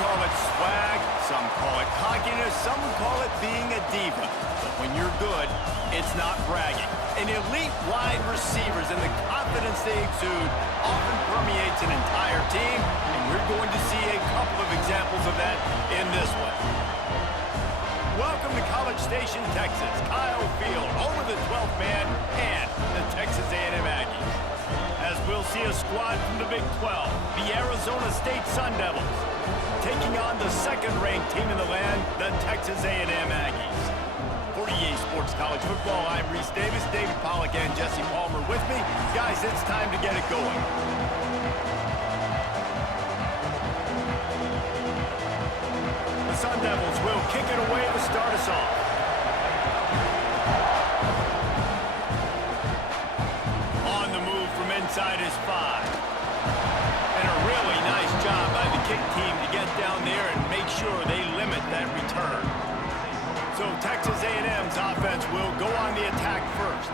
call it swag, some call it cockiness, some call it being a diva. But when you're good, it's not bragging. And elite wide receivers and the confidence they exude often permeates an entire team, and we're going to see a couple of examples of that in this one. Welcome to College Station, Texas. Kyle Field, home of the 12th man and the Texas A&M Aggies. As we'll see a squad from the Big 12, the Arizona State Sun Devils, taking on the second-ranked team in the land, the Texas A&M Aggies. For EA Sports College Football, I'm Reese Davis, David Pollack, and Jesse Palmer with me. Guys, it's time to get it going. The Sun Devils will kick it away to start us off. On the move from inside his 5. And a really nice job by the kick team to get down there and make sure they limit that return. So Texas A&M's offense will go on the attack first.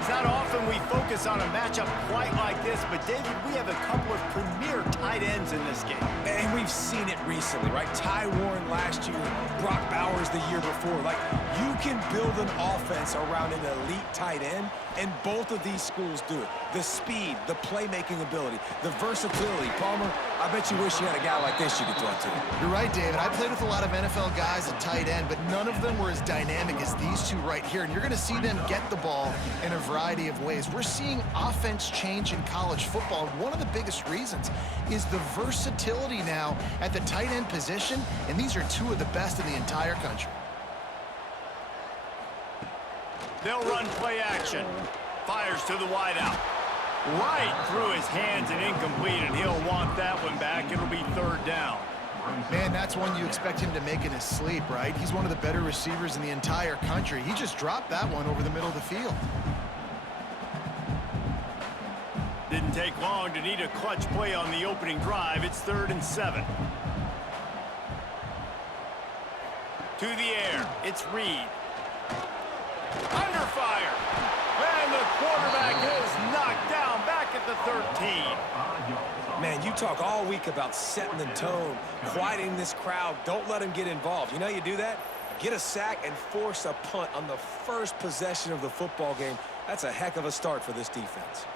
It's not often we focus on a matchup quite like this, but David, we have a couple of premier tight ends in this game. And we've seen it recently, right? Ty Warren last year, Brock Bowers the year before. Like, you can build an offense around an elite tight end, and both of these schools do it. The speed, the playmaking ability, the versatility. Palmer, I bet you wish you had a guy like this you could throw to. You're right, David. I played with a lot of NFL guys at tight end, but none of them were as dynamic as these two right here. And you're going to see them get the ball in a variety of ways. We're seeing offense change in college football. One of the biggest reasons is the versatility now at the tight end position, and these are two of the best in the entire country. They'll run play action. Fires to the wideout. Right through his hands and incomplete, and he'll want that one back. It'll be third down. Man, that's one you expect him to make in his sleep, right? He's one of the better receivers in the entire country. He just dropped that one over the middle of the field. Didn't take long to need a clutch play on the opening drive. It's 3rd and 7. To the air, it's Reed. Under fire. And the quarterback is knocked down back at the 13. Man, you talk all week about setting the tone, quieting this crowd. Don't let them get involved. You know how you do that? Get a sack and force a punt on the first possession of the football game. That's a heck of a start for this defense.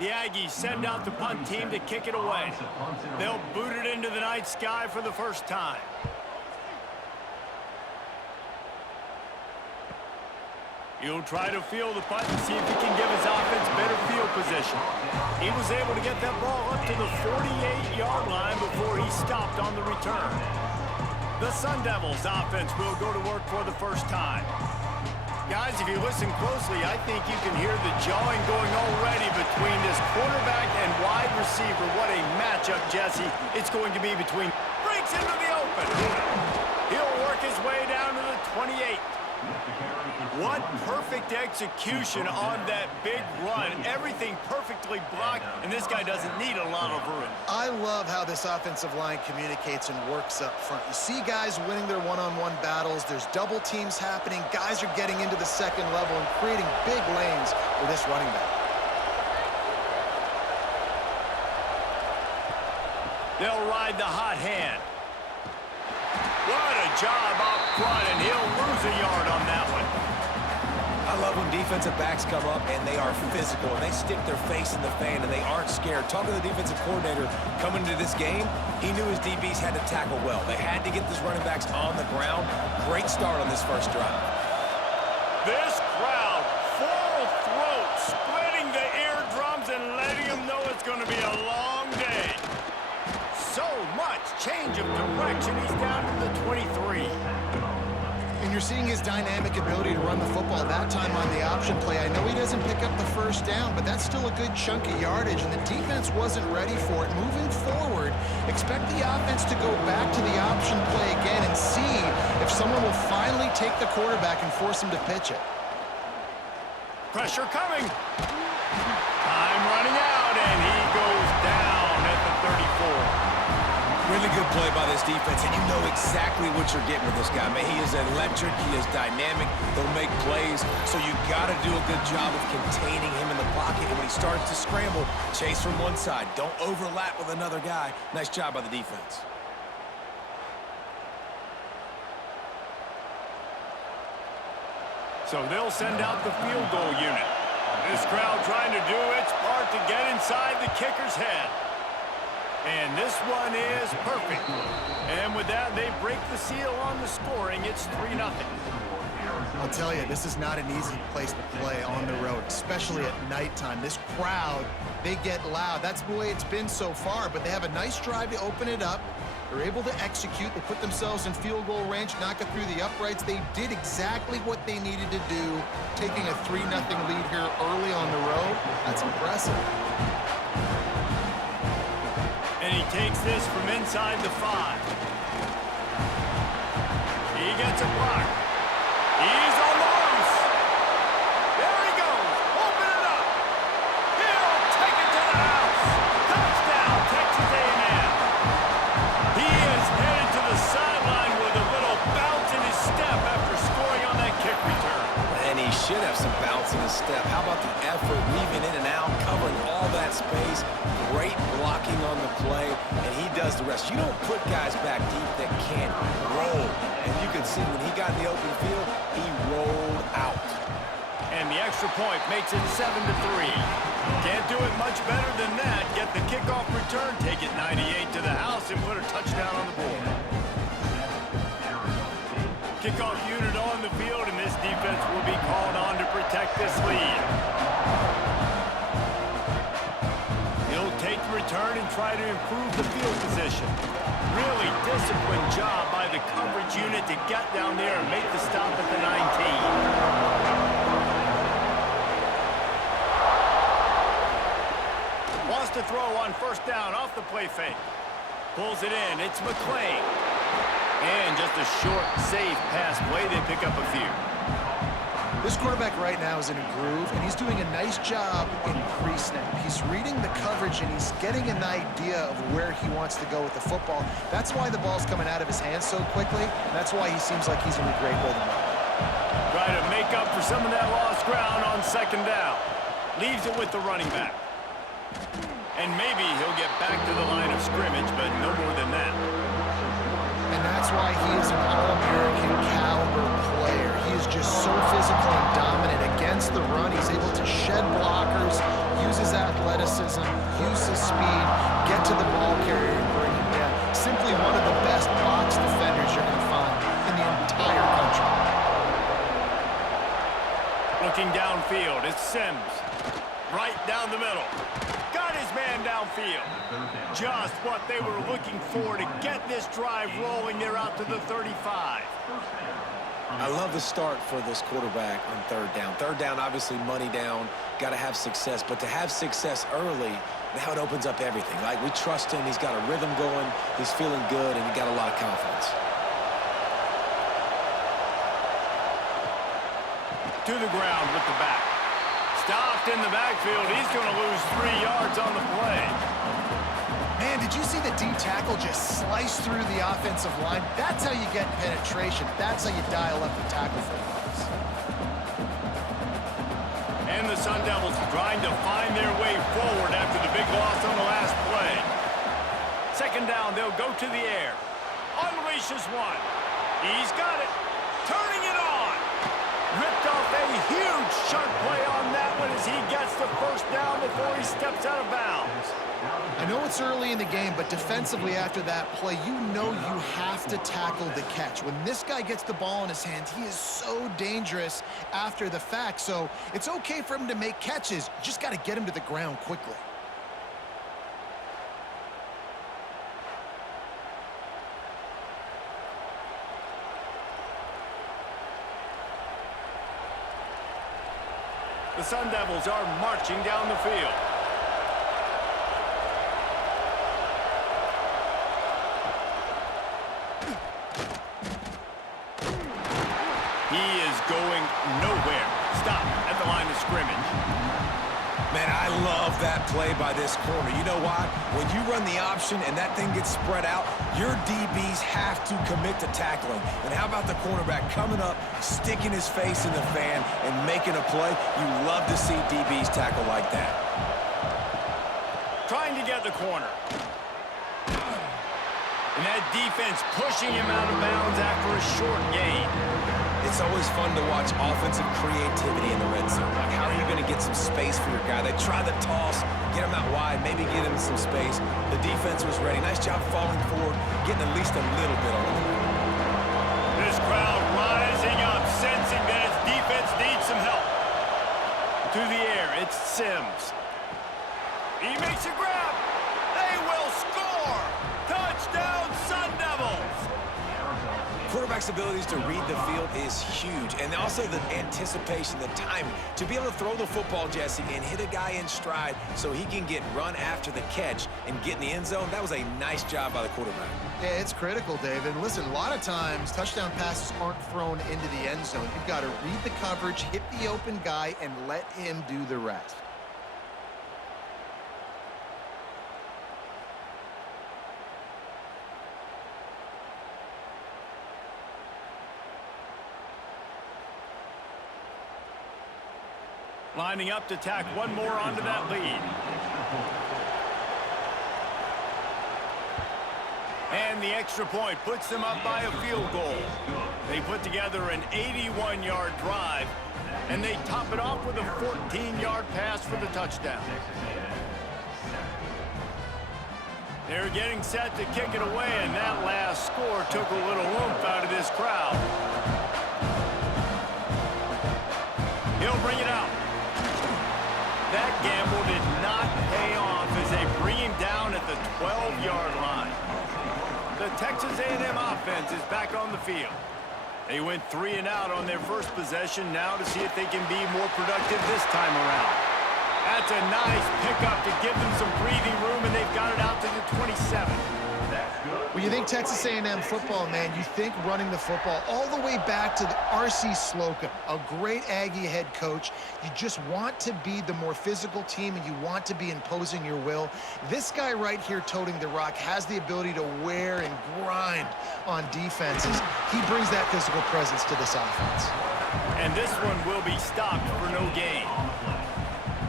The Aggies send out the punt team to kick it away. They'll boot it into the night sky for the first time. He'll try to field the punt and see if he can give his offense better field position. He was able to get that ball up to the 48-yard line before he stopped on the return. The Sun Devils offense will go to work for the first time. Guys, if you listen closely, I think you can hear the jawing going already between this quarterback and wide receiver. What a matchup, Jesse. It's going to be between. Breaks into the open. He'll work his way down to the 28. What perfect execution on that big run. Everything perfectly blocked, and this guy doesn't need a lot of room. I love how this offensive line communicates and works up front. You see guys winning their one-on-one battles. There's double teams happening. Guys are getting into the second level and creating big lanes for this running back. They'll ride the hot hand. What a job up front, and he'll lose a yard on that one. I love when defensive backs come up and they are physical and they stick their face in the fan and they aren't scared. Talking to the defensive coordinator coming into this game, he knew his DBs had to tackle well. They had to get these running backs on the ground. Great start on this first drive. This crowd, full throat, splitting the eardrums and letting them know it's going to be a long day. So much change of direction. He's down to the 23. And you're seeing his dynamic ability to run the football that time on the option play. I know he doesn't pick up the first down, but that's still a good chunk of yardage, and the defense wasn't ready for it. Moving forward, expect the offense to go back to the option play again and see if someone will finally take the quarterback and force him to pitch it. Pressure coming. Time running out, and he goes down at the 34. Really good play by this defense, and you know exactly what you're getting with this guy. Man, he is electric. He is dynamic. He'll make plays, so you got to do a good job of containing him in the pocket. And when he starts to scramble, chase from one side. Don't overlap with another guy. Nice job by the defense. So they'll send out the field goal unit. This crowd trying to do its part to get inside the kicker's head. And this one is perfect. And with that, they break the seal on the scoring. It's 3-0. I'll tell you, this is not an easy place to play on the road, especially at nighttime. This crowd, they get loud. That's the way it's been so far, but they have a nice drive to open it up. They're able to execute. They put themselves in field goal range, knock it through the uprights. They did exactly what they needed to do, taking a 3-0 lead here early on the road. That's impressive. And he takes this from inside the 5. He gets a block. He's on the loose. There he goes. Open it up. He'll take it to the house. Touchdown, Texas A&M. He is headed to the sideline with a little bounce in his step after scoring on that kick return. And he should have some bounce in his step. How about the effort, weaving in and out, covering all that space. Great blocking on the play, and he does the rest. You don't put guys back deep that can't roll. And you can see when he got in the open field, he rolled out. And the extra point makes it 7-3. Can't do it much better than that. Get the kickoff return, take it 98 to the house, and put a touchdown on the board. Kickoff unit on the field, and this defense will be called on to protect this lead. He'll take the return and try to improve the field position. Really disciplined job by the coverage unit to get down there and make the stop at the 19. Wants to throw on first down off the play fake. Pulls it in. It's McClain. And just a short, safe pass play. They pick up a few. This quarterback right now is in a groove, and he's doing a nice job in pre-snap. He's reading the coverage, and he's getting an idea of where he wants to go with the football. That's why the ball's coming out of his hands so quickly, and that's why he seems like he's in a great rhythm. Try to make up for some of that lost ground on second down. Leaves it with the running back. And maybe he'll get back to the line of scrimmage, but no more than that. And that's why he is an All-American caliber player. He is just so physical and dominant against the run. He's able to shed blockers, use his athleticism, use his speed, get to the ball carrier and bring him down. Simply one of the best box defenders you're going to find in the entire country. Looking downfield, it's Sims. Right down the middle. Got his man downfield. Just what they were looking for to get this drive rolling. They're out to the 35. I love the start for this quarterback on third down. Third down, obviously money down. Got to have success. But to have success early, now it opens up everything. Like, we trust him. He's got a rhythm going. He's feeling good, and he got a lot of confidence. To the ground with the back. Stopped in the backfield. He's going to lose 3 yards on the play. Man, did you see the D tackle just slice through the offensive line? That's how you get penetration. That's how you dial up the tackle for yards. And the Sun Devils trying to find their way forward after the big loss on the last play. Second down, they'll go to the air. Unleashes one. He's got it. Turning it on. Ripped off a huge chunk play on that one as he gets the first down before he steps out of bounds. I know it's early in the game, but defensively after that play, you know you have to tackle the catch. When this guy gets the ball in his hands, he is so dangerous after the fact. So it's okay for him to make catches. You just got to get him to the ground quickly. The Sun Devils are marching down the field. He is going nowhere. Stop at the line of scrimmage. Man, I love that play by this corner. You know why? When you run the option and that thing gets spread out, your DBs have to commit to tackling. And how about the cornerback coming up, sticking his face in the fan, and making a play? You love to see DBs tackle like that. Trying to get the corner. And that defense pushing him out of bounds after a short gain. It's always fun to watch offensive creativity in the red zone. Like, how are you going to get some space for your guy? They try the toss, get him out wide, maybe get him some space. The defense was ready. Nice job falling forward, getting at least a little bit on it. This crowd rising up, sensing that its defense needs some help. To the air, it's Sims. He makes a grab. They will score. Touchdown, Sun Devils. Quarterback's abilities to read the field is huge, and also the anticipation, the timing. To be able to throw the football, Jesse, and hit a guy in stride so he can get run after the catch and get in the end zone, that was a nice job by the quarterback. Yeah, it's critical, David. Listen, a lot of times touchdown passes aren't thrown into the end zone. You've got to read the coverage, hit the open guy, and let him do the rest. Lining up to tack one more onto that lead. And the extra point puts them up by a field goal. They put together an 81-yard drive, and they top it off with a 14-yard pass for the touchdown. They're getting set to kick it away, and that last score took a little oomph out of this crowd. He'll bring it out. That gamble did not pay off as they bring him down at the 12-yard line. The Texas A&M offense is back on the field. They went 3 and out on their first possession, now to see if they can be more productive this time around. That's a nice pickup to give them some breathing room, and they've got it out to the 27. When you think Texas A&M football, man, you think running the football all the way back to the R.C. Slocum, a great Aggie head coach. You just want to be the more physical team, and you want to be imposing your will. This guy right here toting the rock has the ability to wear and grind on defenses. He brings that physical presence to this offense. And this one will be stopped for no gain.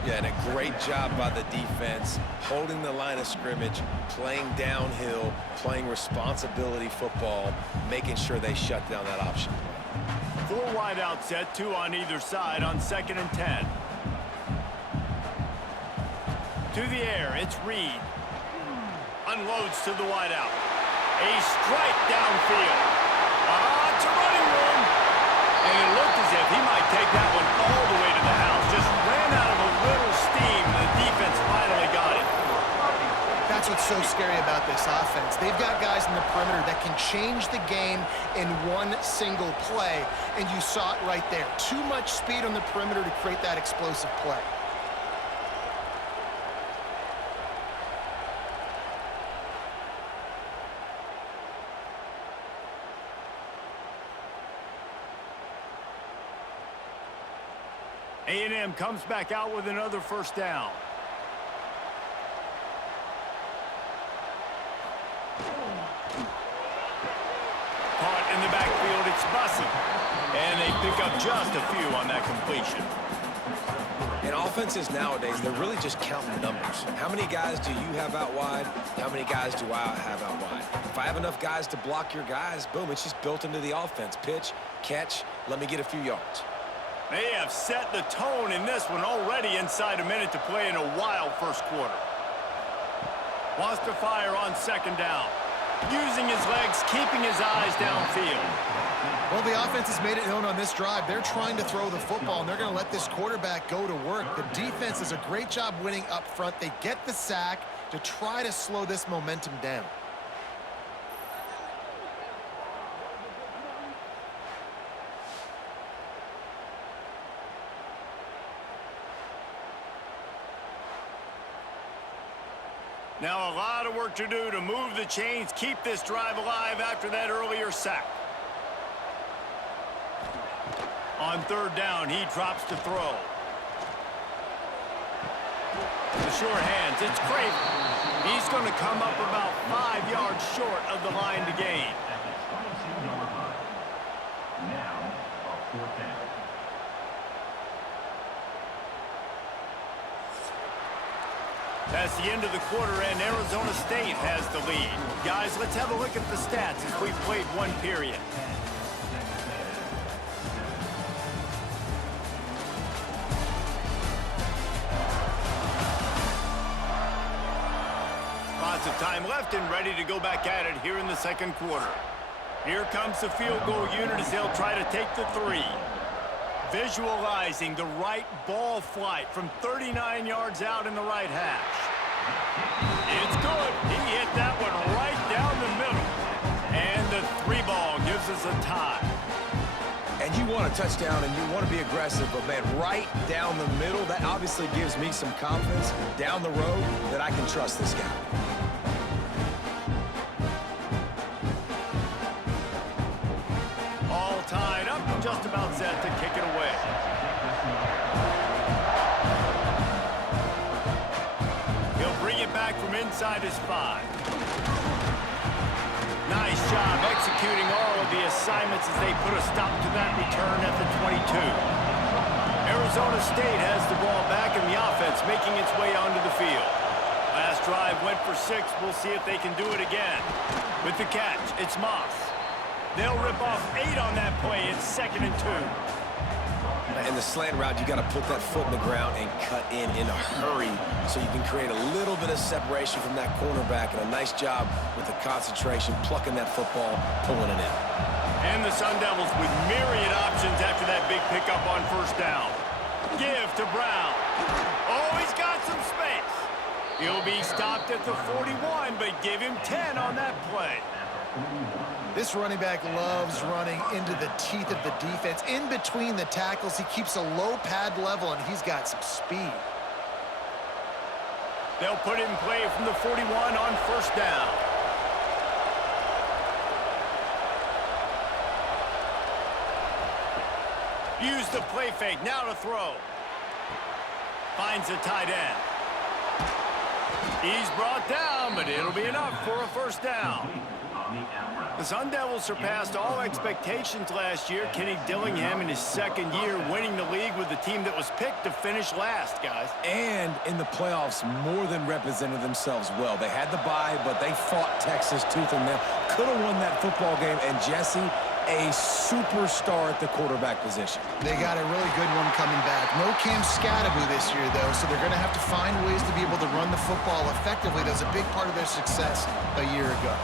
Yeah, and a great job by the defense, holding the line of scrimmage, playing downhill, playing responsibility football, making sure they shut down that option play. 4 wide out set, 2 on either side on 2nd and 10. To the air, it's Reed. Unloads to the wide out. A strike downfield. It's a running room. And it looked as if he might take that one all the way to the house. Just ran out of a little steam. The defense finally got it. That's what's so scary about this offense. They've got guys in the perimeter that can change the game in one single play, and you saw it right there. Too much speed on the perimeter to create that explosive play. A&M comes back out with another first down. Caught in the backfield, it's Bussey. And they pick up just a few on that completion. In offenses nowadays, they're really just counting numbers. How many guys do you have out wide? How many guys do I have out wide? If I have enough guys to block your guys, boom, it's just built into the offense. Pitch, catch, let me get a few yards. They have set the tone in this one already inside a minute to play in a wild first quarter. Wants to fire on 2nd down. Using his legs, keeping his eyes downfield. Well, the offense has made it known on this drive. They're trying to throw the football, and they're going to let this quarterback go to work. The defense does a great job winning up front. They get the sack to try to slow this momentum down. Now a lot of work to do to move the chains, keep this drive alive after that earlier sack. On 3rd down, he drops to throw. The sure hands, it's Craven. He's going to come up about 5 yards short of the line to gain. That's the end of the quarter, and Arizona State has the lead. Guys, let's have a look at the stats as we've played one period. Lots of time left and ready to go back at it here in the second quarter. Here comes the field goal unit as they'll try to take the 3. Visualizing the right ball flight from 39 yards out in the right hash. It's good. He hit that one right down the middle. And the 3 ball gives us a tie. And you want a touchdown and you want to be aggressive, but man, right down the middle, that obviously gives me some confidence down the road that I can trust this guy. All tied up, just about set to kick it away. He'll bring it back from inside his 5. Nice job executing all of the assignments as they put a stop to that return at the 22. Arizona State has the ball back in the offense, making its way onto the field. Last drive went for 6. We'll see if they can do it again. With the catch, it's Moss. They'll rip off 8 on that play. It's 2nd and 2. In the slant route, you got to put that foot in the ground and cut in a hurry so you can create a little bit of separation from that cornerback, and a nice job with the concentration, plucking that football, pulling it in. And the Sun Devils with myriad options after that big pickup on first down. Give to Brown. Oh, he's got some space. He'll be stopped at the 41, but give him 10 on that play. This running back loves running into the teeth of the defense. In between the tackles, he keeps a low pad level, and he's got some speed. They'll put it in play from the 41 on first down. Use the play fake, now to throw. Finds the tight end. He's brought down, but it'll be enough for a first down. The Sun Devils surpassed all expectations last year. Kenny Dillingham in his 2nd year winning the league with the team that was picked to finish last, guys. And in the playoffs, more than represented themselves well. They had the bye, but they fought Texas tooth and nail. Could have won that football game, and Jesse, a superstar at the quarterback position. They got a really good one coming back. No Cam Scatterby this year, though, so they're going to have to find ways to be able to run the football effectively. That was a big part of their success a year ago.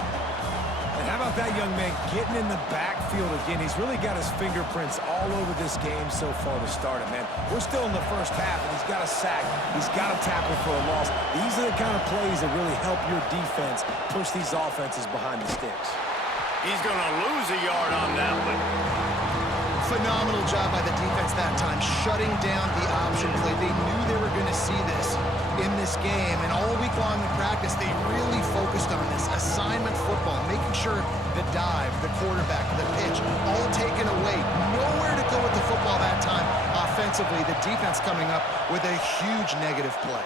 And how about that young man getting in the backfield again? He's really got his fingerprints all over this game so far to start it, man. We're still in the first half, and he's got a sack. He's got a tackle for a loss. These are the kind of plays that really help your defense push these offenses behind the sticks. He's going to lose a yard on that one. Phenomenal job by the defense that time, shutting down the option play. They knew they were going to see this in this game, and all week long in practice, they really focused on this assignment football, making sure the dive, the quarterback, the pitch, all taken away. Nowhere to go with the football that time offensively. The defense coming up with a huge negative play.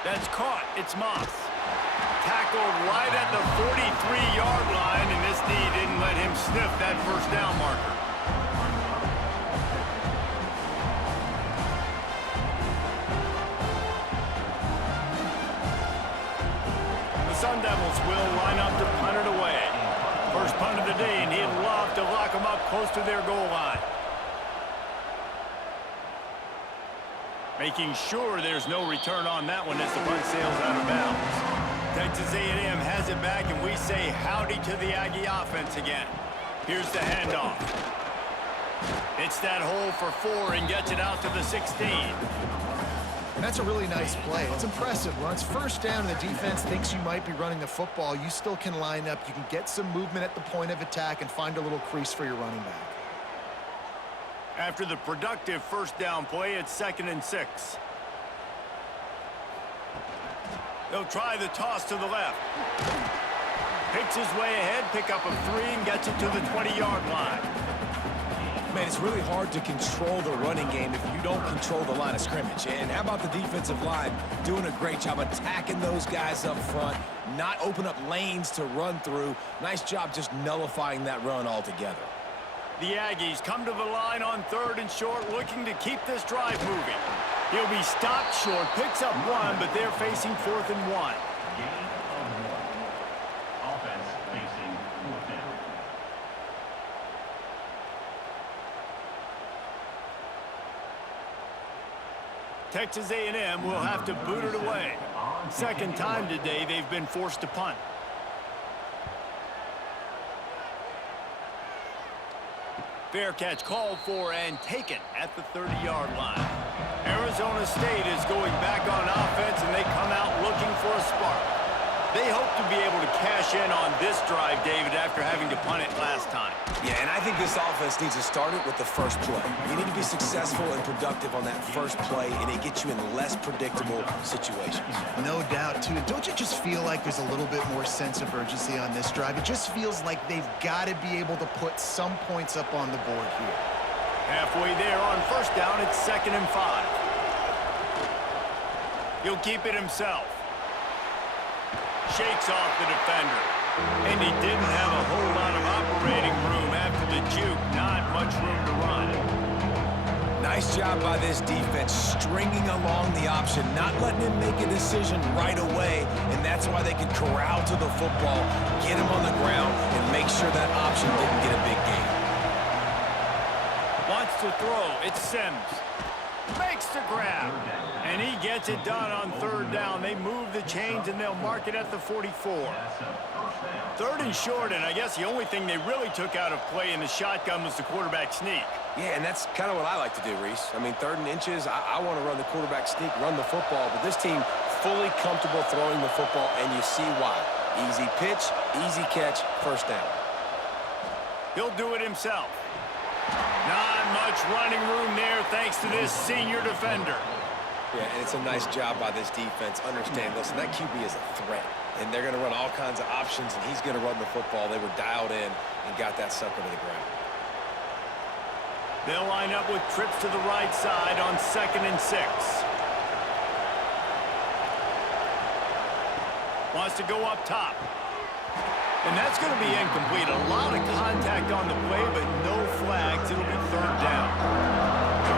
That's caught. It's Moss. Tackled right at the 43-yard line, and this knee didn't let him sniff that first down marker. The Sun Devils will line up to punt it away. First punt of the day, and he'd love to lock them up close to their goal line. Making sure there's no return on that one as the punt sails out of bounds. Texas A&M has it back, and we say howdy to the Aggie offense again. Here's the handoff. It's that hole for 4 and gets it out to the 16. And that's a really nice play. It's impressive. When it's first down and the defense thinks you might be running the football, you still can line up. You can get some movement at the point of attack and find a little crease for your running back. After the productive first down play, it's 2nd and 6. They'll try the toss to the left. Picks his way ahead, pick up a 3, and gets it to the 20-yard line. Man, it's really hard to control the running game if you don't control the line of scrimmage. And how about the defensive line doing a great job attacking those guys up front, not open up lanes to run through. Nice job just nullifying that run altogether. The Aggies come to the line on 3rd and short, looking to keep this drive moving. He'll be stopped short, picks up 1, but they're facing 4th and 1. Offense facing 4th down. Texas A&M will have to boot it away. Second time today they've been forced to punt. Fair catch called for and taken at the 30-yard line. Arizona State is going back on offense, and they come out looking for a spark. They hope to be able to cash in on this drive, David, after having to punt it last time. Yeah, and I think this offense needs to start it with the first play. You need to be successful and productive on that first play, and it gets you in less predictable situations. No doubt, too. Don't you just feel like there's a little bit more sense of urgency on this drive? It just feels like they've got to be able to put some points up on the board here. Halfway there on 1st down, it's 2nd and 5. He'll keep it himself. Shakes off the defender. And he didn't have a whole lot of operating room after the juke. Not much room to run. Nice job by this defense, stringing along the option, not letting him make a decision right away, and that's why they could corral to the football, get him on the ground, and make sure that option didn't get a big gain. Wants to throw. It's Sims. Makes the grab. And he gets it done on 3rd down. They move the chains, and they'll mark it at the 44. 3rd and short, and I guess the only thing they really took out of play in the shotgun was the quarterback sneak. Yeah, and that's kind of what I like to do, Reese. I mean, 3rd and inches, I want to run the quarterback sneak, run the football, but this team fully comfortable throwing the football, and you see why. Easy pitch, easy catch, 1st down. He'll do it himself. Not much running room there thanks to this senior defender. Yeah, and it's a nice job by this defense. Understand, listen, that QB is a threat, and they're going to run all kinds of options, and he's going to run the football. They were dialed in and got that sucker to the ground. They'll line up with trips to the right side on 2nd and 6. Wants to go up top. And that's going to be incomplete. A lot of contact on the play, but no flags. It'll be 3rd down.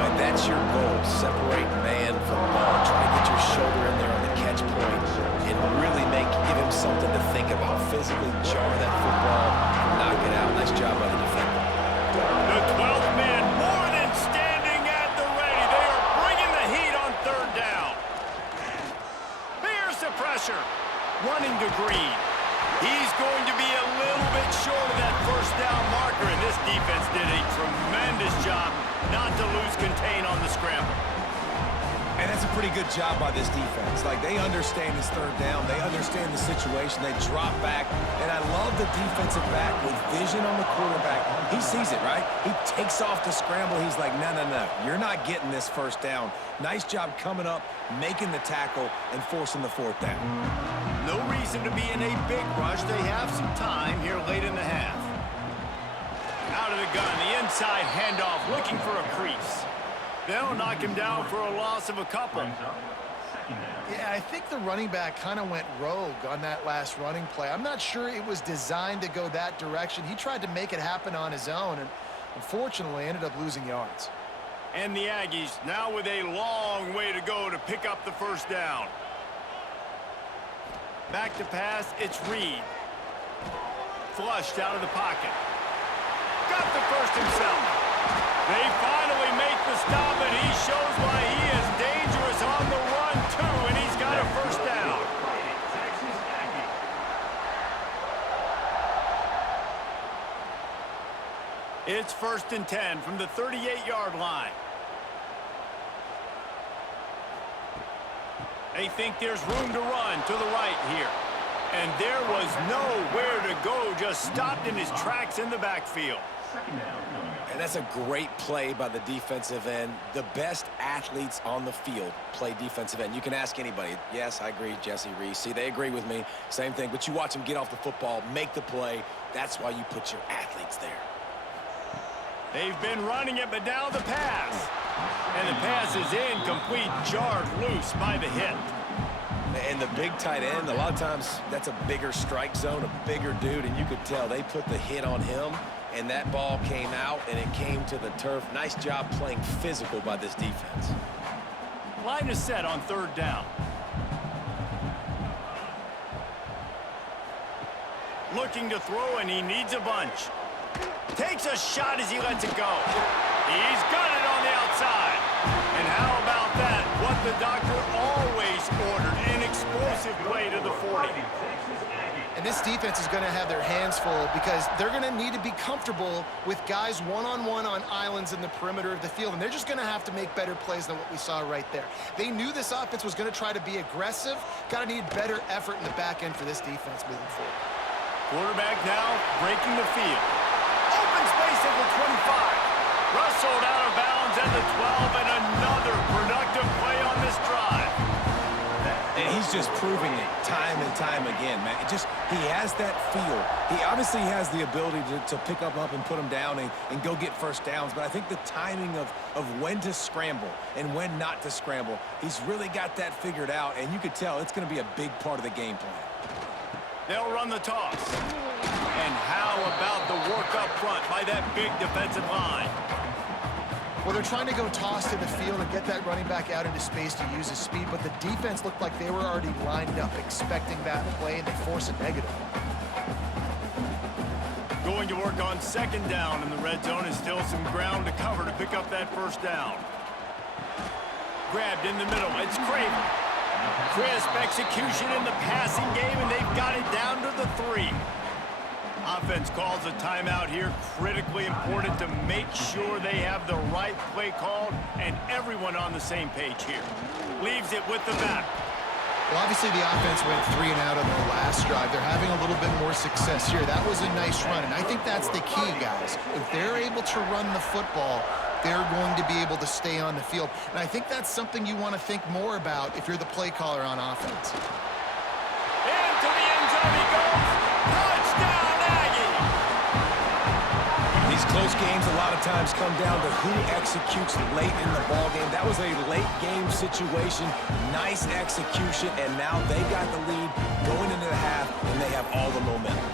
And that's your goal. Separate man from ball. Try to get your shoulder in there on the catch point and really give him something to think about. Physically jar that football, knock it out. Nice job by the defender. The 12th man more than standing at the ready. They are bringing the heat on 3rd down. There's the pressure. Running to Green. He's going to be a little bit short of that 1st down marker, and this defense did a tremendous job not to lose contain on the scramble. And that's a pretty good job by this defense. Like, they understand it's 3rd down. They understand the situation. They drop back. And I love the defensive back with vision on the quarterback. He sees it, right? He takes off the scramble. He's like, no, no, no. You're not getting this 1st down. Nice job coming up, making the tackle, and forcing the 4th down. No reason to be in a big rush. They have some time here late in the half. Out of the gun, the inside handoff, looking for a crease. They'll knock him down for a loss of a couple. Yeah, I think the running back kind of went rogue on that last running play. I'm not sure it was designed to go that direction. He tried to make it happen on his own, and unfortunately ended up losing yards. And the Aggies now with a long way to go to pick up the 1st down. Back to pass, it's Reed. Flushed out of the pocket. Got the 1st himself. They finally make the stop, and he shows why he is dangerous on the run, too, and he's got a 1st down. It's 1st and 10 from the 38-yard line. They think there's room to run to the right here. And there was nowhere to go, just stopped in his tracks in the backfield. And that's a great play by the defensive end. The best athletes on the field play defensive end. You can ask anybody. Yes, I agree, Jesse, Reese. See, they agree with me. Same thing. But you watch them get off the football, make the play. That's why you put your athletes there. They've been running it, but now the pass. And the pass is incomplete, jarred loose by the hit. And the big tight end, a lot of times that's a bigger strike zone, a bigger dude, and you could tell they put the hit on him, and that ball came out, and it came to the turf. Nice job playing physical by this defense. Line is set on third down. Looking to throw, and he needs a bunch. Takes a shot as he lets it go. He's got it on the outside. And how about that? What the doctor always ordered, an explosive play to the 40. And this defense is going to have their hands full because they're going to need to be comfortable with guys one-on-one on islands in the perimeter of the field. And they're just going to have to make better plays than what we saw right there. They knew this offense was going to try to be aggressive. Got to need better effort in the back end for this defense moving forward. Quarterback now breaking the field. Open space at the 25. Rustled out of bounds at the 12, and another productive play on this drive. And he's just proving it time and time again, man. He has that feel. He obviously has the ability to pick up and put him down and go get first downs, but I think the timing of when to scramble and when not to scramble, he's really got that figured out, and you could tell it's going to be a big part of the game plan. They'll run the toss. And how about the work up front by that big defensive line? Well, they're trying to go toss to the field and get that running back out into space to use his speed, but the defense looked like they were already lined up expecting that play, and they force a negative. Going to work on second down in the red zone, is still some ground to cover to pick up that first down. Grabbed in the middle. It's Craven. Crisp execution in the passing game, and they've got it down to the 3. Offense calls a timeout here. Critically important to make sure they have the right play called and everyone on the same page here. Leaves it with the back. Well, obviously the offense went 3 and out on the last drive. They're having a little bit more success here. That was a nice run, and I think that's the key, guys. If they're able to run the football, they're going to be able to stay on the field. And I think that's something you want to think more about if you're the play caller on offense. Into the end zone he goes. Touchdown, Aggie! These close games a lot of times come down to who executes late in the ball game. That was a late game situation. Nice execution, and now they got the lead going into the half, and they have all the momentum.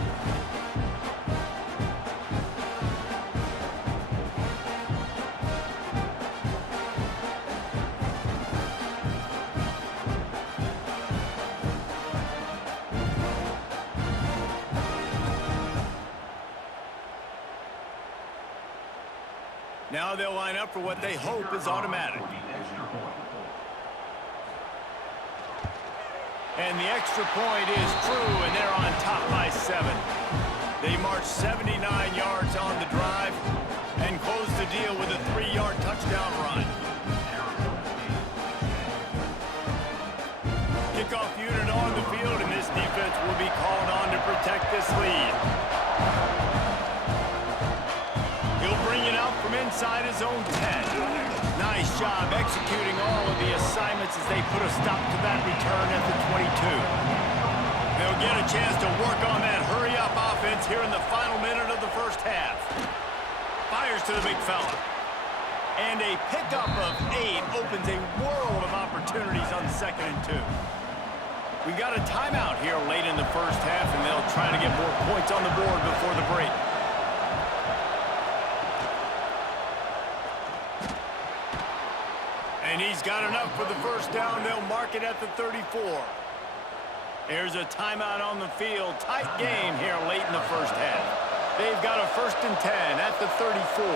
Now they'll line up for what they hope is automatic. And the extra point is true, and they're on top by 7. They march 79 yards on the drive and close the deal with a 3-yard touchdown run. Kickoff unit on the field, and this defense will be called on to protect this lead. He'll bring it out from inside his own 10. Nice job executing all of the assignments as they put a stop to that return at the 22. They'll get a chance to work on that hurry-up offense here in the final minute of the first half. Fires to the big fella. And a pickup of 8 opens a world of opportunities on 2nd and 2. We got a timeout here late in the first half, and they'll try to get more points on the board before the break. And he's got enough for the first down. They'll mark it at the 34. There's a timeout on the field. Tight game here late in the first half. They've got a 1st and 10 at the 34.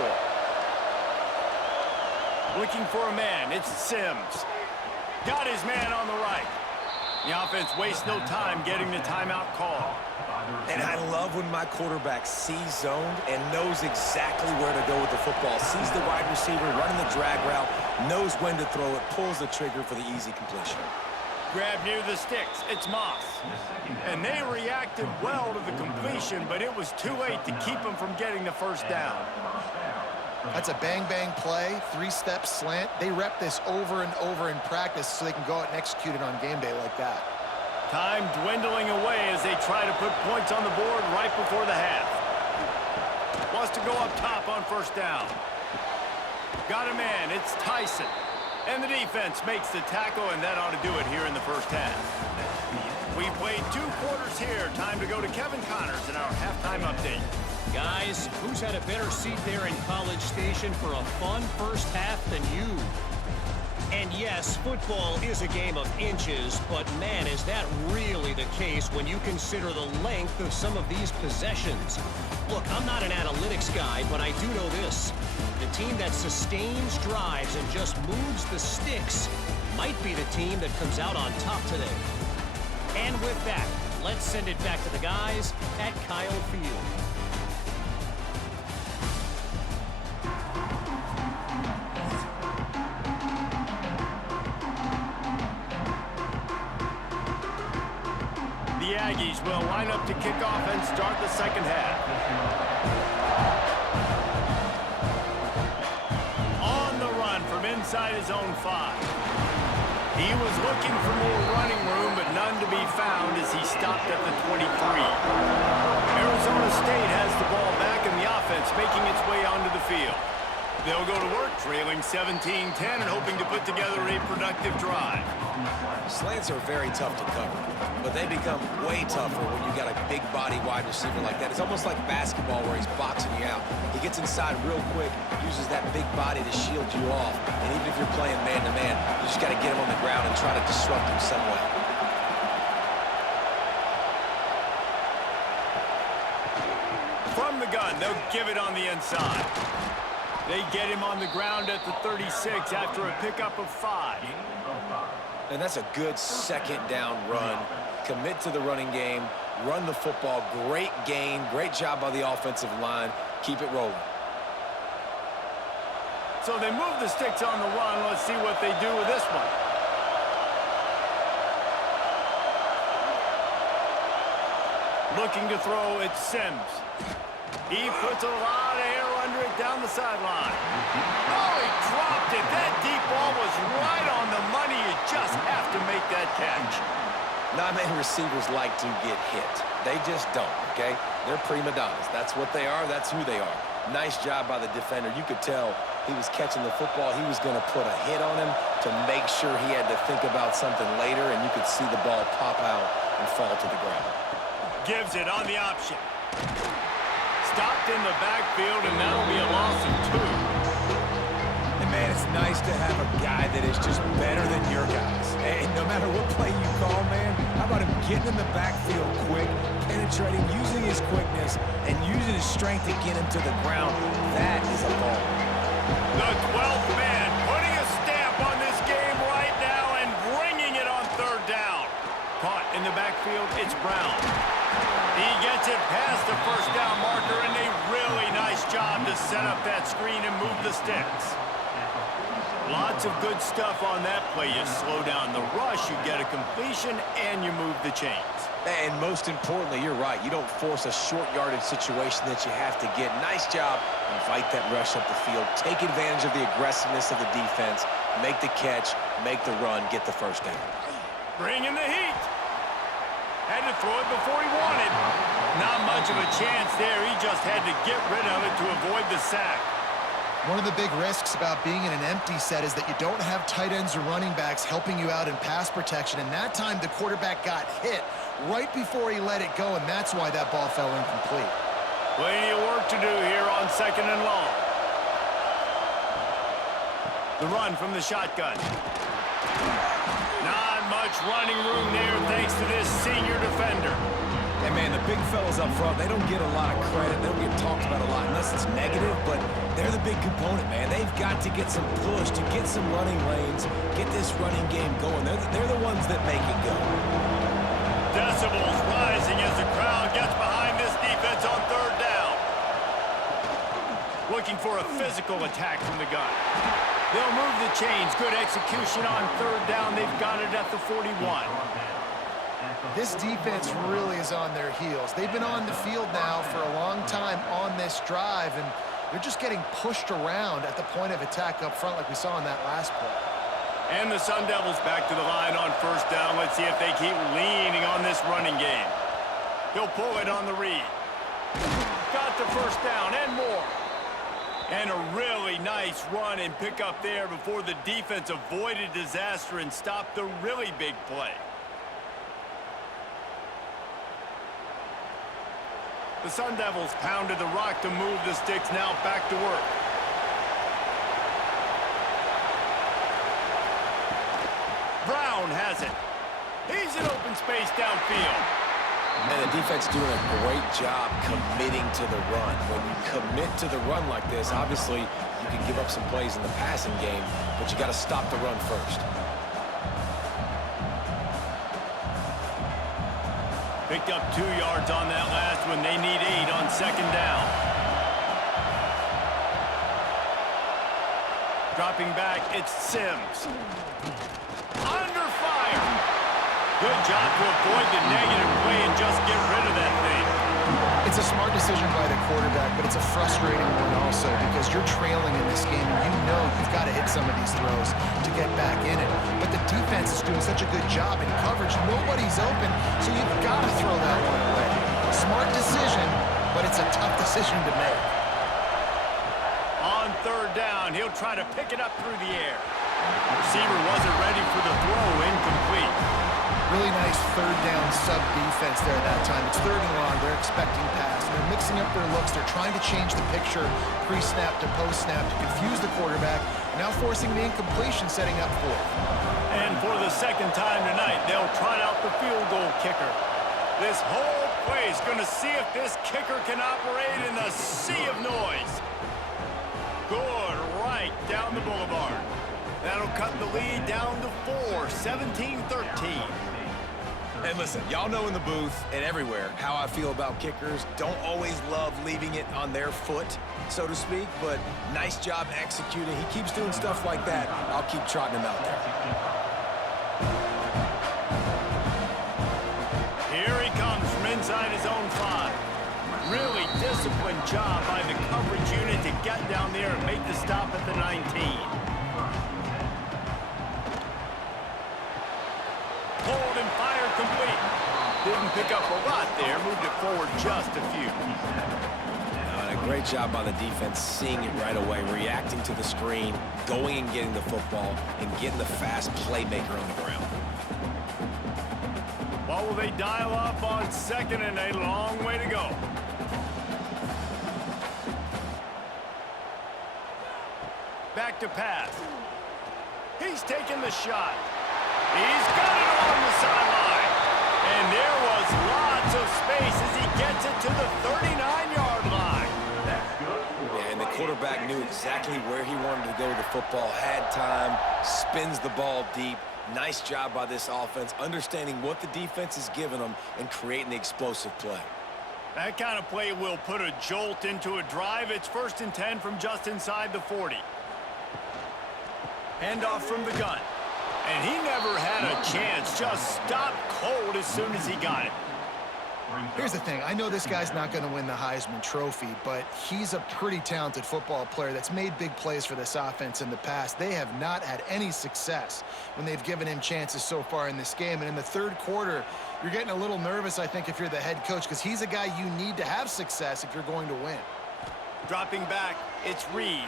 Looking for a man. It's Sims. Got his man on the right. The offense wastes no time getting the timeout call. And I love when my quarterback sees zoned and knows exactly where to go with the football. Sees the wide receiver running the drag route, knows when to throw it, pulls the trigger for the easy completion. Grab near the sticks. It's Moss. And they reacted well to the completion, but it was too late to keep them from getting the first down. That's a bang-bang play, 3-step slant. They rep this over and over in practice so they can go out and execute it on game day like that. Time dwindling away as they try to put points on the board right before the half. Wants to go up top on first down. Got a man. It's Tyson. And the defense makes the tackle, and that ought to do it here in the first half. We've played 2 quarters here. Time to go to Kevin Connors in our halftime update. Guys, who's had a better seat there in College Station for a fun first half than you? And yes, football is a game of inches, but man, is that really the case when you consider the length of some of these possessions. Look, I'm not an analytics guy, but I do know this. The team that sustains drives and just moves the sticks might be the team that comes out on top today. And with that, let's send it back to the guys at Kyle Field. The Aggies will line up to kick off and start the second half. On the run from inside his own 5. He was looking for more running room, but none to be found as he stopped at the 23. Arizona State has the ball back in the offense, making its way onto the field. They'll go to work, trailing 17-10 and hoping to put together a productive drive. Slants are very tough to cover, but they become way tougher when you got a big body wide receiver like that. It's almost like basketball where he's boxing you out. He gets inside real quick, uses that big body to shield you off. And even if you're playing man-to-man, you just got to get him on the ground and try to disrupt him some way. From the gun, they'll give it on the inside. They get him on the ground at the 36 after a pickup of 5. And that's a good second down run. Commit to the running game, run the football, great gain, great job by the offensive line. Keep it rolling. So they move the sticks on the run. Let's see what they do with this one. Looking to throw, it's Sims. He puts a lot of air under it down the sideline. Oh, he dropped it. That deep ball was right on the money. You just have to make that catch. Non-man receivers like to get hit. They just don't, okay? They're prima donnas. That's what they are. That's who they are. Nice job by the defender. You could tell he was catching the football. He was going to put a hit on him to make sure he had to think about something later, and you could see the ball pop out and fall to the ground. Gives it on the option. Stopped in the backfield, and that'll be a loss of 2. And man, it's nice to have a guy that is just better than your guys. And no matter what play you call, man, how about him getting in the backfield quick, penetrating, using his quickness, and using his strength to get him to the ground. That is a ball. The 12th man putting a stamp on this game right now and bringing it on 3rd down. Caught in the backfield, it's Brown. He gets it past the first down marker, and a really nice job to set up that screen and move the sticks. Lots of good stuff on that play. You slow down the rush, you get a completion, and you move the chains. And most importantly, you're right. You don't force a short yardage situation that you have to get. Nice job. Invite that rush up the field. Take advantage of the aggressiveness of the defense. Make the catch, make the run, get the first down. Bring in the heat. Had to throw it before he wanted. Not much of a chance there. He just had to get rid of it to avoid the sack. One of the big risks about being in an empty set is that you don't have tight ends or running backs helping you out in pass protection. And that time, the quarterback got hit right before he let it go, and that's why that ball fell incomplete. Plenty of work to do here on 2nd and long. The run from the shotgun. Not much running room there thanks to this senior defender. And man, the big fellas up front, they don't get a lot of credit. They don't get talked about a lot unless it's negative, but they're the big component, man. They've got to get some push, to get some running lanes, get this running game going. They're the ones that make it go. Decibels rising as the crowd gets behind this defense on 3rd down. Looking for a physical attack from the gun. They'll move the chains. Good execution on 3rd down. They've got it at the 41. This defense really is on their heels. They've been on the field now for a long time on this drive, and they're just getting pushed around at the point of attack up front like we saw in that last play. And the Sun Devils back to the line on 1st down. Let's see if they keep leaning on this running game. He'll pull it on the read. Got the first down and more. And a really nice run and pick up there before the defense avoided disaster and stopped the really big play. The Sun Devils pounded the rock to move the sticks, now back to work. Brown has it. He's in open space downfield. And the defense doing a great job committing to the run. When you commit to the run like this, obviously you can give up some plays in the passing game, but you got to stop the run first. Picked up 2 yards on that last one. They need 8 on second down. Dropping back, it's Sims. Under fire. Good job to avoid the negative play and just get rid of that thing. It's a smart decision by the quarterback, but it's a frustrating one also because you're trailing in this game and you know you've got to hit some of these throws to get back in it. But the defense is doing such a good job in coverage. Nobody's open, so you've got to throw that one away. Smart decision, but it's a tough decision to make. On third down, he'll try to pick it up through the air. Receiver wasn't ready for the throw, incomplete. Really nice third down sub defense there at that time. It's third and long. They're expecting pass. They're mixing up their looks. They're trying to change the picture pre-snap to post-snap to confuse the quarterback. Now forcing the incompletion, setting up fourth. And for the second time tonight, they'll try out the field goal kicker. This whole play is going to see if this kicker can operate in a sea of noise. Good, right down the boulevard. That'll cut the lead down to 4, 17-13. And listen, y'all know in the booth and everywhere how I feel about kickers. Don't always love leaving it on their foot, so to speak, but nice job executing. He keeps doing stuff like that. I'll keep trotting him out there. Here he comes from inside his own 5. Really disciplined job by the coverage unit to get down there and make the stop at the 19. Hold and fire complete. Didn't pick up a lot there, moved it forward just a few. And a great job by the defense seeing it right away, reacting to the screen, going and getting the football, and getting the fast playmaker on the ground. What will they dial up on second and a long way to go? Back to pass. He's taking the shot. He's got it along the sideline. And there was lots of space as he gets it to the 39-yard line. Yeah, and the quarterback knew exactly where he wanted to go with the football, had time, spins the ball deep. Nice job by this offense, understanding what the defense is giving them and creating the explosive play. That kind of play will put a jolt into a drive. It's 1st and 10 from just inside the 40. Handoff from the gun. And he never had a chance. Just stopped cold as soon as he got it. Here's the thing. I know this guy's not going to win the Heisman Trophy, but he's a pretty talented football player that's made big plays for this offense in the past. They have not had any success when they've given him chances so far in this game. And in the third quarter, you're getting a little nervous, I think, if you're the head coach, because he's a guy you need to have success if you're going to win. Dropping back, it's Reed.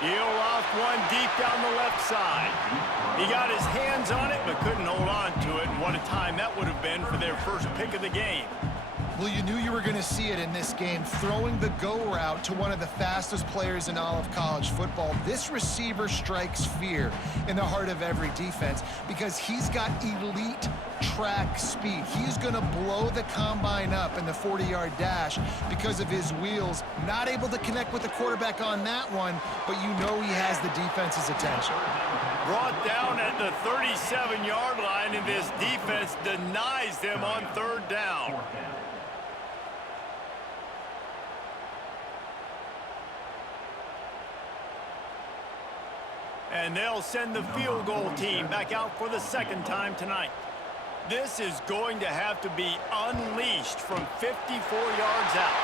He'll off one deep down the left side. He got his hands on it, but couldn't hold on to it. And what a time that would have been for their first pick of the game. Well, you knew you were going to see it in this game, throwing the go route to one of the fastest players in all of college football. This receiver strikes fear in the heart of every defense because he's got elite track speed. He's going to blow the combine up in the 40-yard dash because of his wheels. Not able to connect with the quarterback on that one, but you know he has the defense's attention. Brought down at the 37-yard line, and this defense denies them on third down. And they'll send the field goal team back out for the second time tonight. This is going to have to be unleashed from 54 yards out.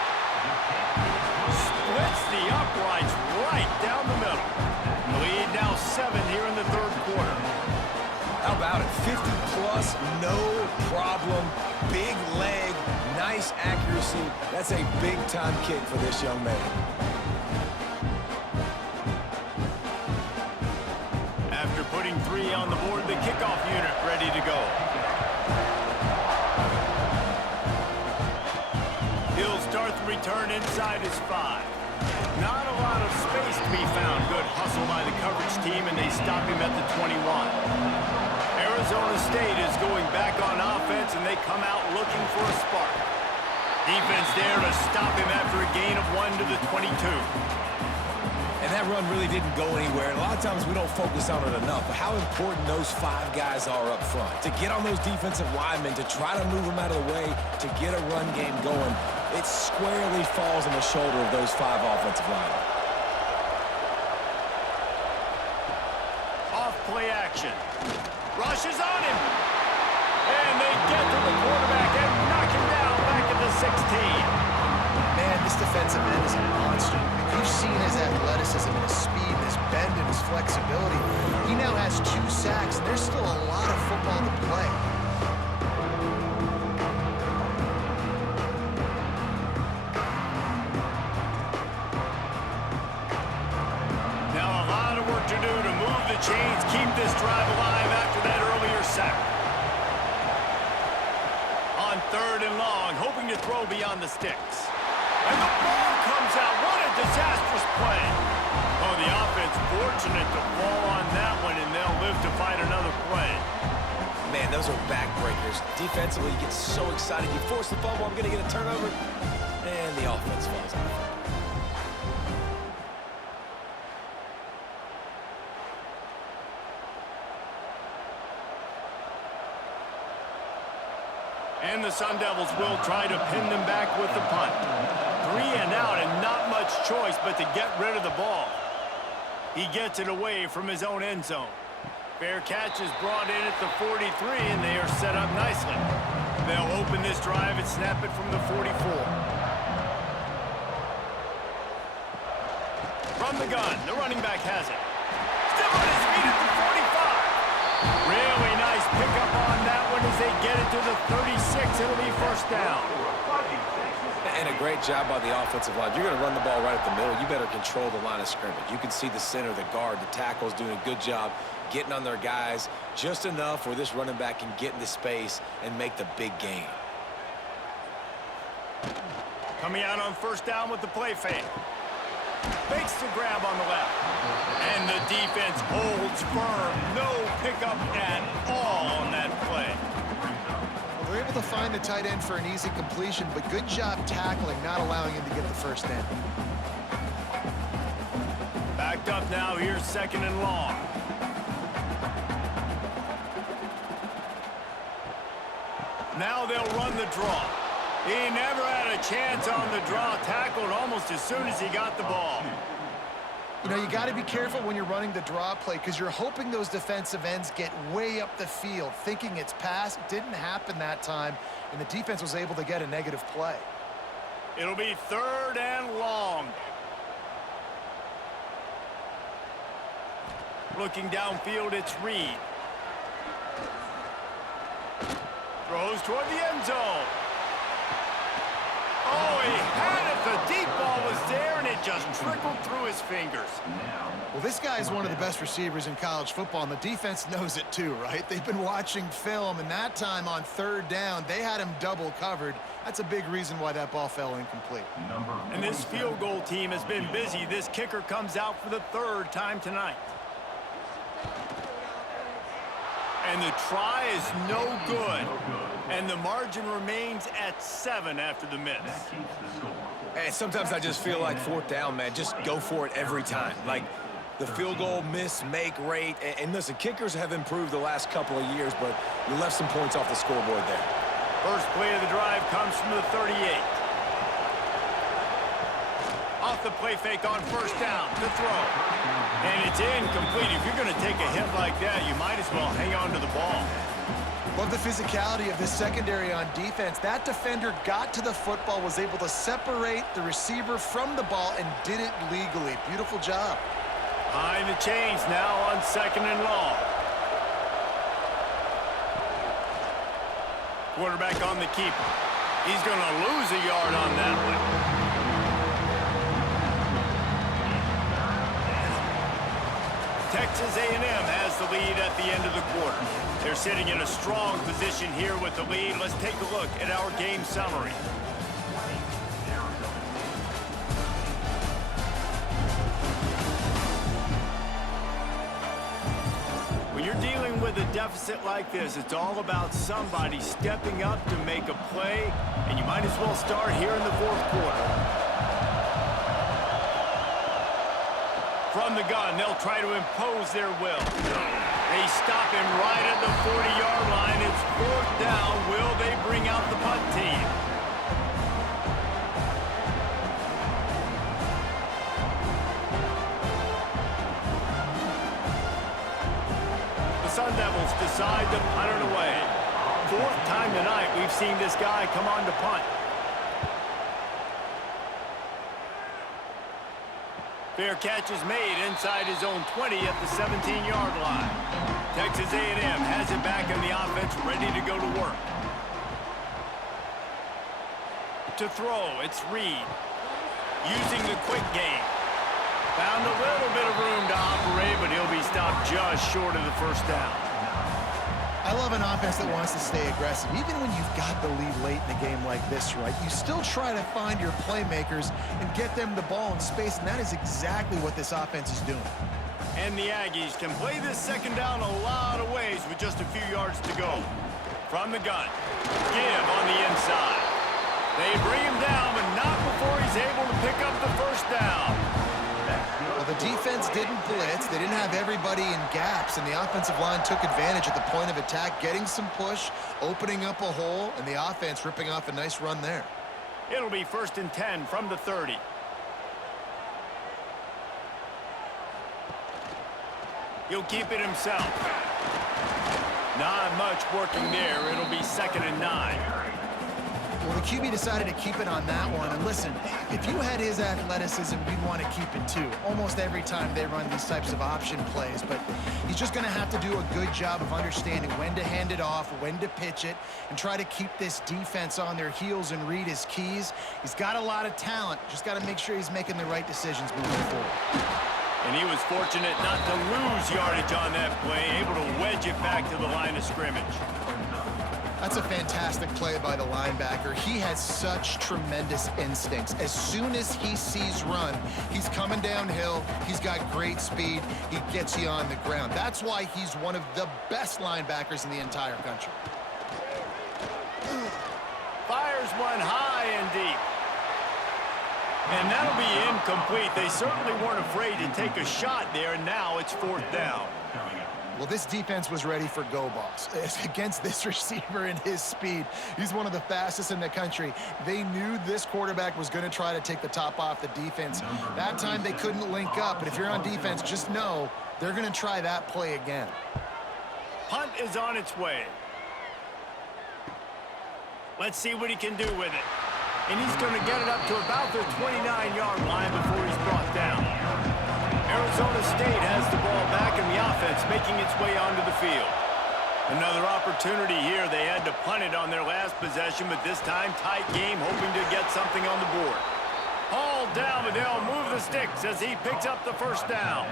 Splits the uprights right down the middle. Lead now 7 here in the third quarter. How about it? 50-plus, no problem. Big leg, nice accuracy. see, that's a big-time kick for this young man. After putting 3 on the board, the kickoff unit ready to go. He'll start the return inside his 5. Not a lot of space to be found. Good hustle by the coverage team, and they stop him at the 21. Arizona State is going back on offense, and they come out looking for a spark. Defense there to stop him after a gain of 1 to the 22. And that run really didn't go anywhere. And a lot of times we don't focus on it enough, but how important those 5 guys are up front. To get on those defensive linemen, to try to move them out of the way, to get a run game going, it squarely falls on the shoulder of those 5 offensive linemen. Off play action. Rushes on him. And they get to the quarterback and knock him down back at the 16. Man, this defensive end is a monster. If you've seen his athleticism and his speed and his bend and his flexibility, he now has 2 sacks, and there's still a lot of football to play. Now a lot of work to do to move the chains, keep this drive alive after that earlier sack. On 3rd and long, hoping to throw beyond the sticks. And the ball comes out. What a disastrous play. Oh, the offense fortunate to fall on that one, and they'll live to fight another play. Man, those are backbreakers. Defensively, you get so excited. You force the fumble, I'm going to get a turnover, and the offense falls on the fumble. And the Sun Devils will try to pin them back with the punt. 3 and out, and not much choice but to get rid of the ball. He gets it away from his own end zone. Fair catch is brought in at the 43, and they are set up nicely. They'll open this drive and snap it from the 44. From the gun, the running back has it. Still on his feet at the 45. Really nice pickup on that one as they get it to the 36. It'll be first down. And a great job by the offensive line. You're going to run the ball right at the middle. You better control the line of scrimmage. You can see the center, the guard, the tackle's doing a good job getting on their guys just enough where this running back can get into space and make the big gain. Coming out on first down with the play fake. Makes the grab on the left. And the defense holds firm. No pickup at all on that play. Well, they're able to find the tight end for an easy completion, but good job tackling, not allowing him to get the first down. Backed up now. Here's 2nd and long. Now they'll run the draw. He never had a chance on the draw. Tackled almost as soon as he got the ball. You know, you got to be careful when you're running the draw play because you're hoping those defensive ends get way up the field, thinking it's pass. It didn't happen that time, and the defense was able to get a negative play. It'll be 3rd and long. Looking downfield, it's Reed. Throws toward the end zone. Oh, he had it. The deep ball was there, and it just trickled through his fingers. Well, this guy is one of the best receivers in college football, and the defense knows it too, right? They've been watching film, and that time on 3rd down, they had him double covered. That's a big reason why that ball fell incomplete. And this field goal team has been busy. This kicker comes out for the 3rd time tonight. And the try is no good. And the margin remains at 7 after the miss. And sometimes I just feel like 4th down, man, just go for it every time. Like the field goal miss-make rate. And listen, kickers have improved the last couple of years, but you left some points off the scoreboard there. First play of the drive comes from the 38. Off the play fake on first down, the throw. And it's incomplete. If you're going to take a hit like that, you might as well hang on to the ball. Love the physicality of this secondary on defense. That defender got to the football, was able to separate the receiver from the ball, and did it legally. Beautiful job. Behind the chains now on 2nd and long. Quarterback on the keeper. He's going to lose a yard on that one. Texas A&M has the lead at the end of the quarter. They're sitting in a strong position here with the lead. Let's take a look at our game summary. When you're dealing with a deficit like this, it's all about somebody stepping up to make a play, and you might as well start here in the fourth quarter. From the gun, they'll try to impose their will. They stop him right at the 40-yard line. It's fourth down. Will they bring out the punt team? The Sun Devils decide to punt it away. Fourth time tonight we've seen this guy come on to punt. Fair catch is made inside his own 20 at the 17-yard line. Texas A&M has it back in the offense, ready to go to work. To throw, it's Reed. Using the quick game. Found a little bit of room to operate, but he'll be stopped just short of the first down. I love an offense that wants to stay aggressive. Even when you've got the lead late in a game like this, right, you still try to find your playmakers and get them the ball in space, and that is exactly what this offense is doing. And the Aggies can play this second down a lot of ways with just a few yards to go. From the gun, give on the inside. They bring him down, but not before he's able to pick up the first down. Well, the defense didn't blitz. They didn't have everybody in gaps, and the offensive line took advantage at the point of attack, getting some push, opening up a hole, and the offense ripping off a nice run there. It'll be 1st and 10 from the 30. He'll keep it himself. Not much working there. It'll be 2nd and 9. Well, the QB decided to keep it on that one. And listen, if you had his athleticism, you'd want to keep it too. Almost every time they run these types of option plays. But he's just going to have to do a good job of understanding when to hand it off, when to pitch it, and try to keep this defense on their heels and read his keys. He's got a lot of talent. Just got to make sure he's making the right decisions moving forward. And he was fortunate not to lose yardage on that play, able to wedge it back to the line of scrimmage. That's a fantastic play by the linebacker. He has such tremendous instincts. As soon as he sees run, he's coming downhill. He's got great speed. He gets you on the ground. That's why he's one of the best linebackers in the entire country. Fires one high and deep. And that'll be incomplete. They certainly weren't afraid to take a shot there, and now it's 4th down. Well, this defense was ready for go balls. Against this receiver and his speed, he's one of the fastest in the country. They knew this quarterback was going to try to take the top off the defense. That time they couldn't link up, but if you're on defense, just know they're going to try that play again. Punt is on its way. Let's see what he can do with it. And he's going to get it up to about the 29-yard line before he's brought down. Arizona State has the ball back in the offense, making its way onto the field. Another opportunity here. They had to punt it on their last possession, but this time tight game, hoping to get something on the board. Hauled down, but they'll move the sticks as he picks up the first down.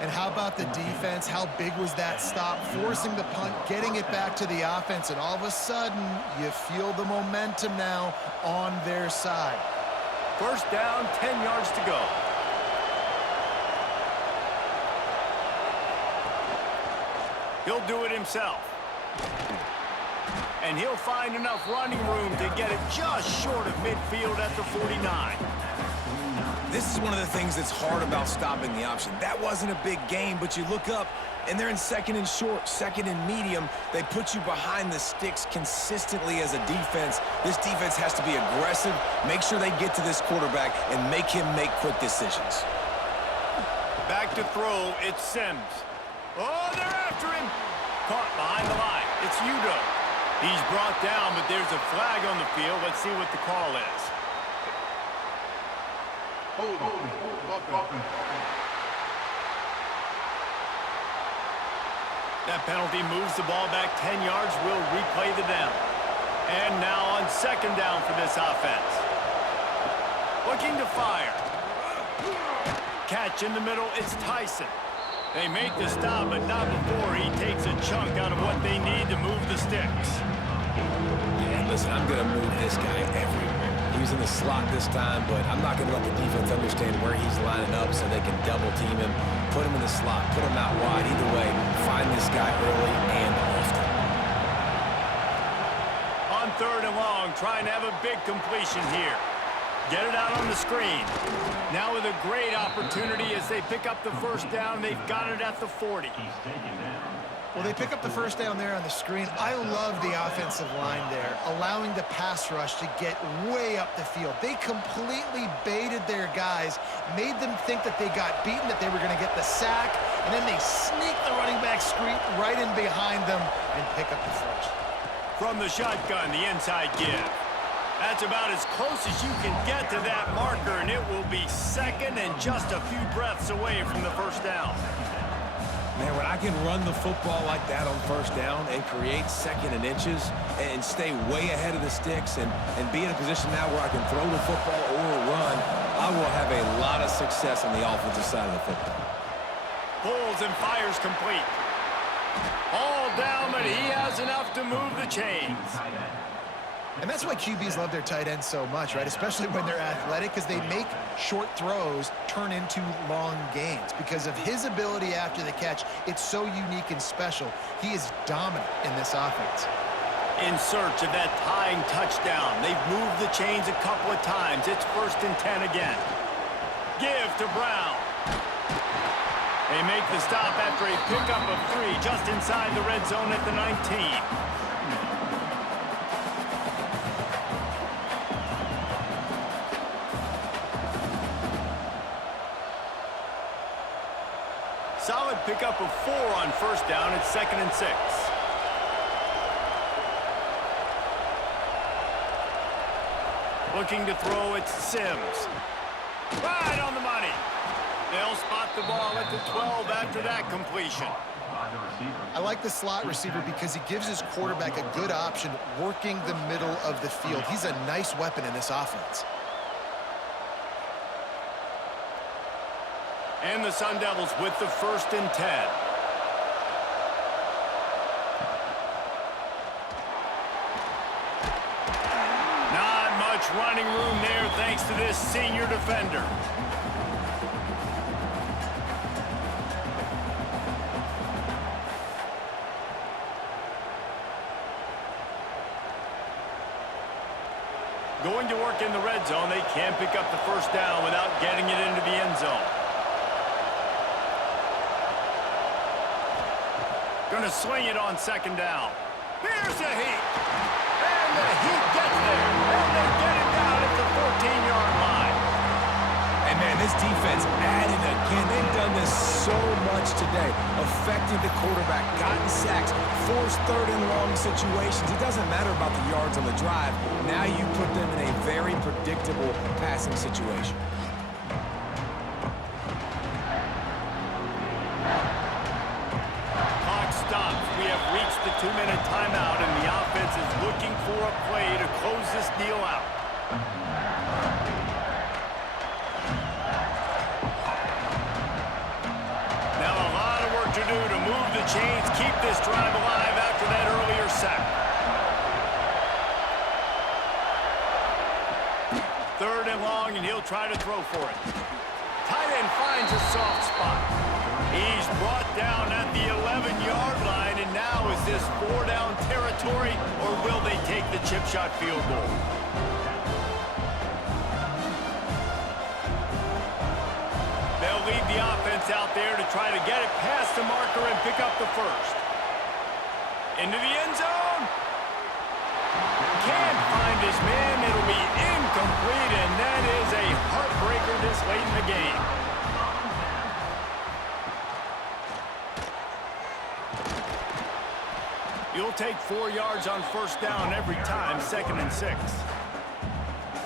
And how about the defense? How big was that stop? Forcing the punt, getting it back to the offense, and all of a sudden, you feel the momentum now on their side. First down, 10 yards to go. He'll do it himself. And he'll find enough running room to get it just short of midfield at the 49. This is one of the things that's hard about stopping the option. That wasn't a big gain, but you look up, and they're in 2nd and short, 2nd and medium. They put you behind the sticks consistently as a defense. This defense has to be aggressive, make sure they get to this quarterback, and make him make quick decisions. Back to throw, it's Sims. Oh, they're after him. Caught behind the line. It's Udo. He's brought down, but there's a flag on the field. Let's see what the call is. That penalty moves the ball back 10 yards. We'll replay the down. And now on second down for this offense. Looking to fire. Catch in the middle, it's Tyson. They make the stop, but not before he takes a chunk out of what they need to move the sticks. Yeah, listen, I'm going to move this guy everywhere. He was in the slot this time, but I'm not going to let the defense understand where he's lining up so they can double team him, put him in the slot, put him out wide. Either way, find this guy early and often. On third and long, trying to have a big completion here. Get it out on the screen. Now with a great opportunity as they pick up the first down. They've got it at the 40. Well, they pick up the first down there on the screen. I love the offensive line there, allowing the pass rush to get way up the field. They completely baited their guys, made them think that they got beaten, that they were going to get the sack, and then they sneak the running back screen right in behind them and pick up the first. From the shotgun, the inside give. That's about as close as you can get to that marker, and it will be second and just a few breaths away from the first down. Man, when I can run the football like that on first down and create second and inches and stay way ahead of the sticks and be in a position now where I can throw the football or run, I will have a lot of success on the offensive side of the football. Pulls and fires complete. All down, but he has enough to move the chains. And that's why QBs love their tight ends so much, right? Especially when they're athletic, because they make short throws turn into long gains. Because of his ability after the catch, it's so unique and special. He is dominant in this offense. In search of that tying touchdown. They've moved the chains a couple of times. It's 1st and 10 again. Give to Brown. They make the stop after a pickup of 3 just inside the red zone at the 19. Solid pickup of 4 on first down. It's 2nd and 6. Looking to throw, it's Sims. Right on the money. They'll spot the ball at the 12 after that completion. I like the slot receiver because he gives his quarterback a good option working the middle of the field. He's a nice weapon in this offense. And the Sun Devils with the 1st and 10. Not much running room there thanks to this senior defender. Going to work in the red zone, they can't pick up the first down without getting it into the end zone. Going to swing it on 2nd down. Here's the Heat. And the Heat gets there. And they get it down at the 14-yard line. And man, this defense added again. They've done this so much today. Affecting the quarterback, gotten sacks, forced 3rd and long situations. It doesn't matter about the yards on the drive. Now you put them in a very predictable passing situation. Stops. We have reached the 2-minute timeout, and the offense is looking for a play to close this deal out. Now a lot of work to do to move the chains, keep this drive alive after that earlier sack. 3rd and long, and he'll try to throw for it. Tight end finds a soft spot. He's brought down at the 11-yard line, and now is this 4-down territory, or will they take the chip shot field goal? They'll leave the offense out there to try to get it past the marker and pick up the first. Into the end zone. Can't find his man. It'll be incomplete, and that is a heartbreaker this late in the game. You'll take 4 yards on first down every time, 2nd and 6.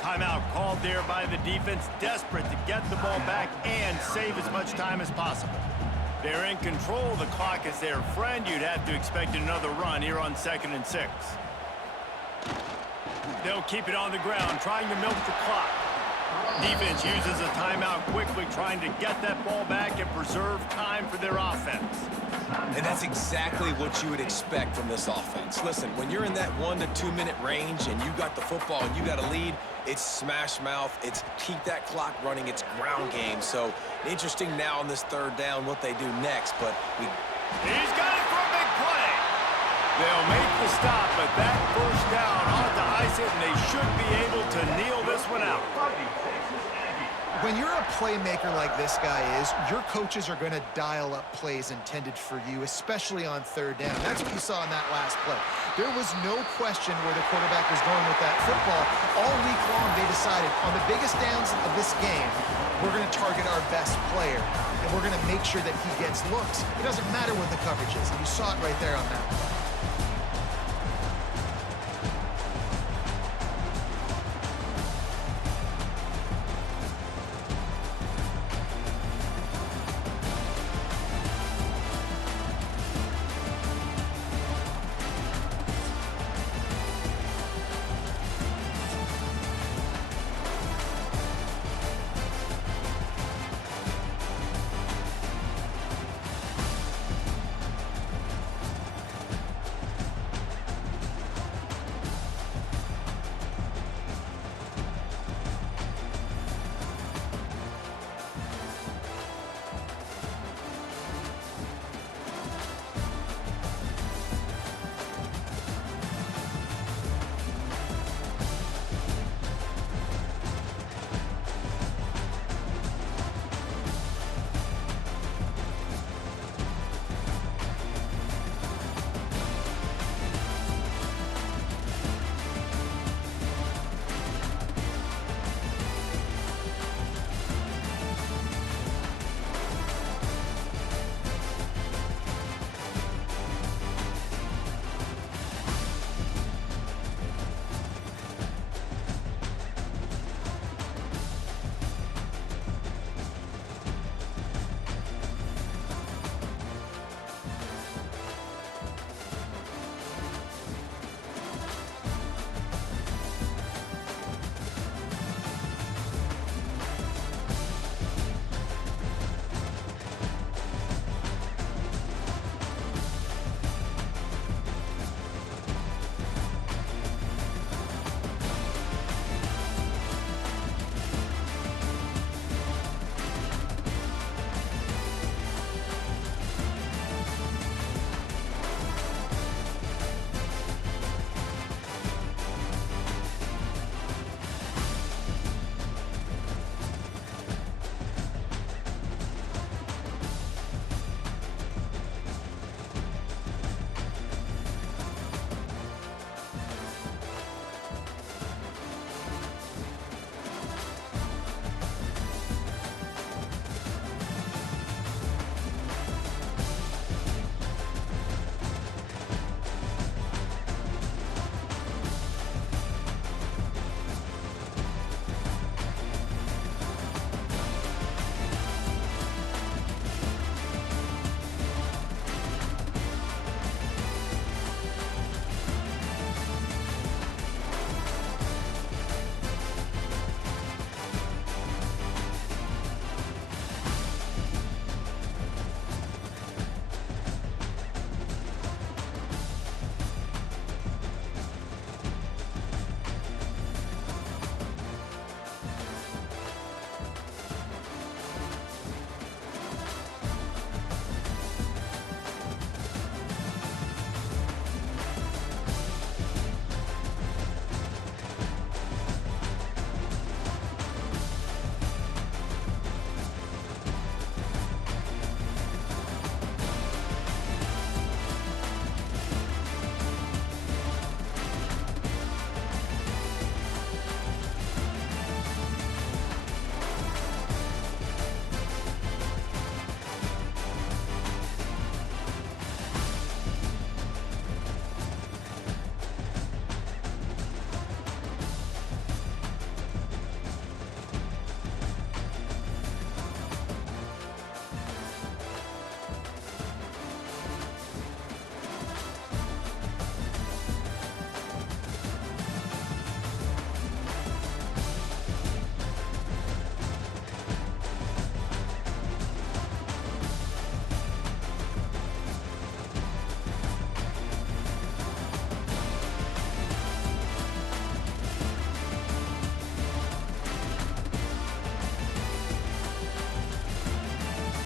Timeout called there by the defense, desperate to get the ball back and save as much time as possible. They're in control. The clock is their friend. You'd have to expect another run here on 2nd and 6. They'll keep it on the ground, trying to milk the clock. Defense uses a timeout quickly, trying to get that ball back and preserve time for their offense. And that's exactly what you would expect from this offense. Listen, when you're in that 1 to 2 minute range and you got the football and you got a lead, it's smash mouth, it's keep that clock running, it's ground game. So interesting now on this third down what they do next, but He's got it for a big play. They'll make the stop, but that first down ought to ice it, and they should be able to kneel this one out. When you're a playmaker like this guy is, your coaches are going to dial up plays intended for you, especially on third down. That's what you saw in that last play. There was no question where the quarterback was going with that football. All week long, they decided on the biggest downs of this game, we're going to target our best player, and we're going to make sure that he gets looks. It doesn't matter what the coverage is, and you saw it right there on that one.